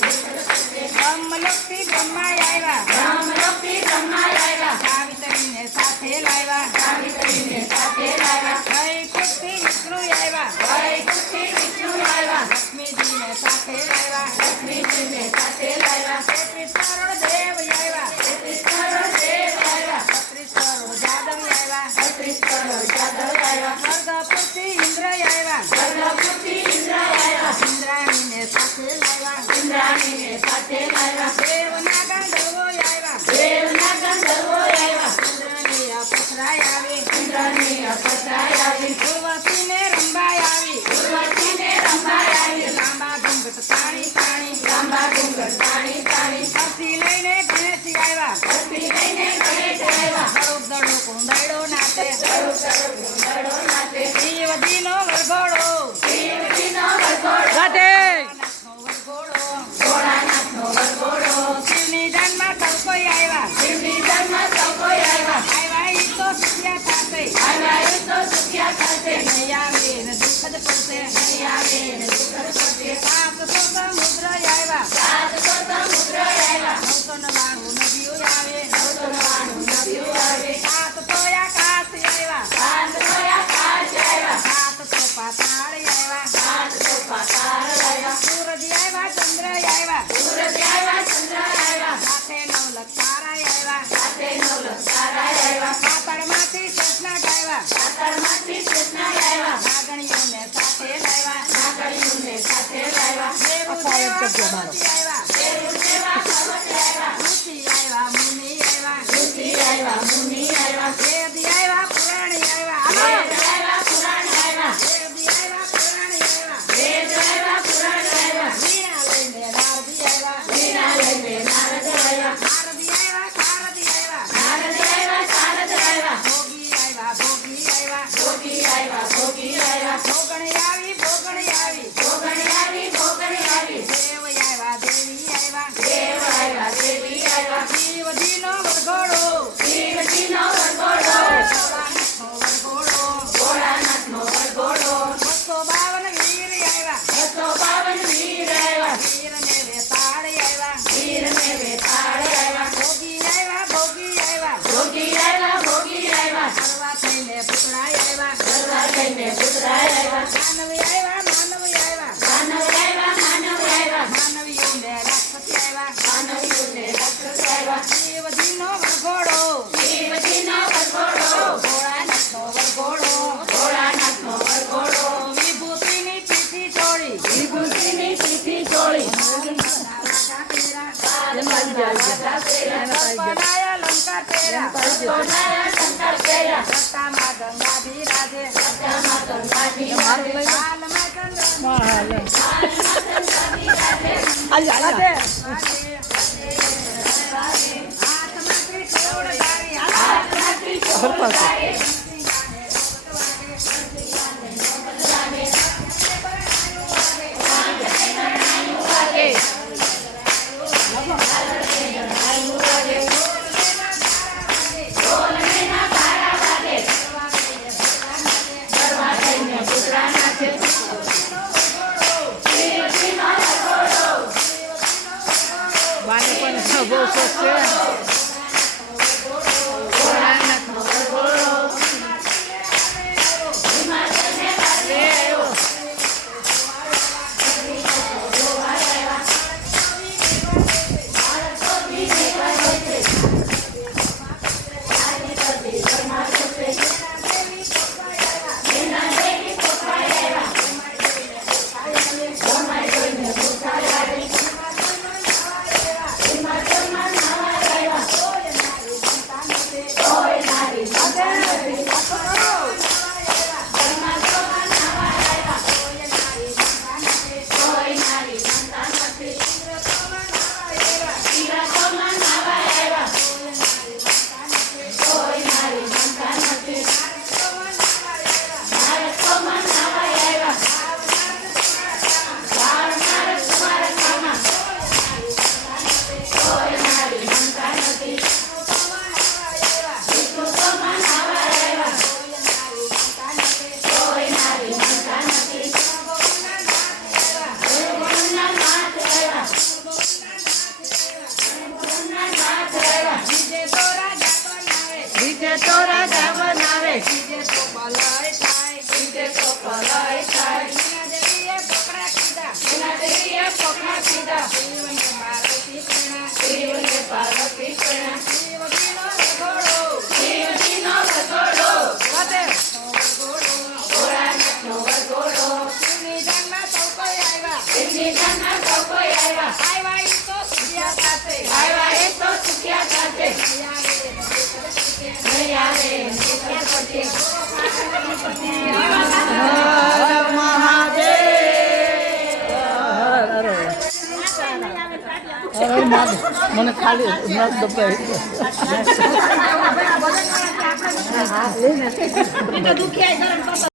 બ્રહ્મલોકથી બ્રહ્મા આવ્યા સાવિત્રીને સાથે લાવ્યા વૈકુંઠથી વિષ્ણુ આવ્યા લક્ષ્મીજીને સાથે લાવ્યા 33 કરોડ દેવ આવ્યા 33 કરોડ જાદવ આવ્યા સ્વર્ગપુરથી ઇન્દ્ર આવ્યા ઇન્દ્રાણીને સાથે લાવ્યા દેવના ગંધર્વો આવ્યા ઇન્દ્રની પથરાય આવી ઉર્વશીને રંભાઈ આવી લાંબા ઘૂંઘટ તાણી હસી લઈને ગણેશી આવ્યા સ્વરૂપ દડો કુંડળો નાચે શિવજીનો વરઘોડો શિવની જાનમાં સૌ કોઈ આવ્યા ઈ તો સુખ્યા થશે નહીં આવે ને દુઃખ જ પડશે 700 સમુદ્ર આવ્યા 999 નદીઓ આવે 7 તો આકાશ આવ્યા 7 પાતાળ આવ્યા સૂરજ આવ્યા ચંદ્ર આવ્યા સાથે 9 લખ તારા આવ્યા પાતાળમાંથી શેષનાગ આવ્યા નાગણીઓને સાથે લાવ્યા દેવ ઋષિ આવ્યા મુનિ આવ્યા વેદ આવ્યા પુરાણી આવ્યા વીણા લઈને નારદી આવ્યા ભોગી આવ્યા ભોગણી આવી દેવ આવ્યા દેવી આવ્યા શિવજીનો વરઘોડો ભોળાનાથનો વરઘોડો 252 વીર આવ્યા વીરને વેતાળ આવ્યા ભોગી આવ્યા કરવા થઈને પુતળાય આવ્યા માનવી આવ્યા માનવીઓને રાક્ષસી આવ્યા શિવજીનો વરઘોડો ભોળાનાથનો વરઘોડો વિભૂતિની પીઠી ચોળી કલ્પનાય અલંકાર પહેર્યા રસ્તામાં ગંગા બિરાજે હાલમાં હાથમાંથી છોડ ગાવી બહુ શોખ છે આવ્યા ઈ તો સુખ્યા થાશે. હર મહાદેવ હર મહાદેવ મને ખાલી નસ દબાઈ એ તો દુખી આય ગરમ કરતો